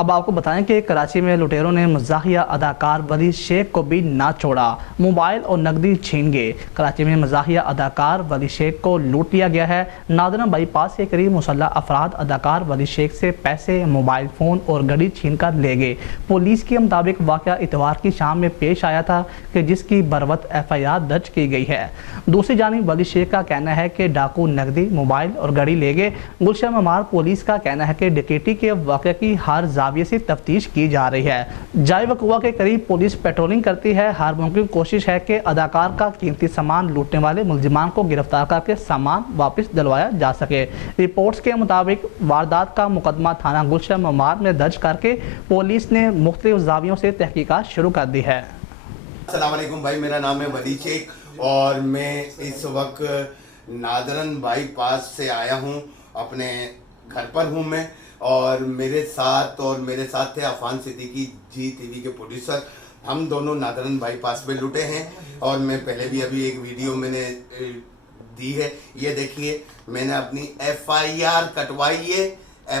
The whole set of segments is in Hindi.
अब आपको बताएं कि कराची में लुटेरों ने मज़ाहिया अदाकार वली शेख को भी ना छोड़ा, मोबाइल और नकदी छीन गए। कराची में मज़ाहिया अदाकार वली शेख को लूट लिया गया है। नादरा बाईपास के करीब मुसल्लह अफराद अदाकार वली शेख से पैसे, मोबाइल फ़ोन और घड़ी छीन कर ले गए। पुलिस के मुताबिक वाक़या इतवार की शाम में पेश आया था कि जिसकी बरवत FIR दर्ज की गई है। दूसरी जानिब वली शेख का कहना है कि डाकू नकदी, मोबाइल और घड़ी ले गए। गुलशन ममार पुलिस का कहना है कि डकैती के वाक़े की हर जाविये से तफ्तीश की जा रही है। जाए वक़ुआ के करीब पुलिस पेट्रोलिंग करती है। हर मुमकिन कोशिश है कि अदाकार का कीमती सामान लूटने वाले मुलजिमान को गिरफ्तार करके सामान वापस दिलवाया जा सके। रिपोर्ट्स के मुताबिक वारदात का मुकदमा थाना गुलशन ममार में दर्ज करके पुलिस ने मुख्तलिफ जावियों से तहकीकात शुरू कर दी है। अस्सलाम वालेकुम भाई, मेरा नाम है वली शेख और मैं इस वक्त नादरन बाईपास से आया हूँ। अपने घर पर हूँ मैं और मेरे साथ थे अफान सिद्दीकी जी TV के प्रोड्यूसर। हम दोनों नादरन बाईपास पे लुटे हैं और मैं पहले भी अभी एक वीडियो मैंने दी है, ये देखिए। मैंने अपनी FIR कटवाई है।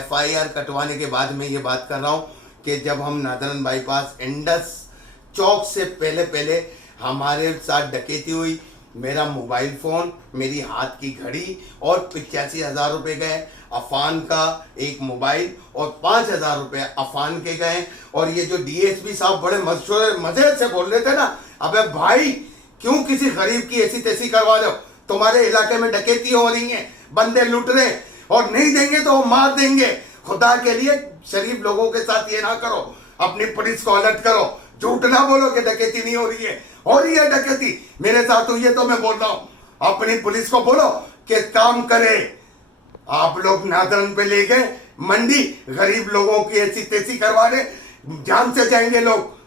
FIR कटवाने के बाद मैं ये बात कर रहा हूँ कि जब हम नादरन बाईपास इंडस चौक से पहले हमारे साथ डकैती हुई। मेरा मोबाइल फ़ोन, मेरी हाथ की घड़ी और 85,000 रुपये गए। अफान का एक मोबाइल और 5,000 रुपये अफान के गए। और ये जो DSP साहब बड़े मजे से बोल रहे थे ना, अबे भाई क्यों किसी गरीब की ऐसी तैसी करवा दो, तुम्हारे इलाके में डकैती हो रही है, बंदे लूट रहे और नहीं देंगे तो वो मार देंगे। खुदा के लिए शरीफ लोगों के साथ ये ना करो, अपनी पुलिस को अलर्ट करो। झूठ ना बोलो कि डकैती नहीं हो रही है, हो रही है डकैती। मेरे साथ हुई है तो मैं बोल रहा हूं। अपनी पुलिस को बोलो कि काम करे। आप लोग नादरन पे ले गए मंडी, गरीब लोगों की ऐसी तैसी करवा रहे, जान से जाएंगे लोग।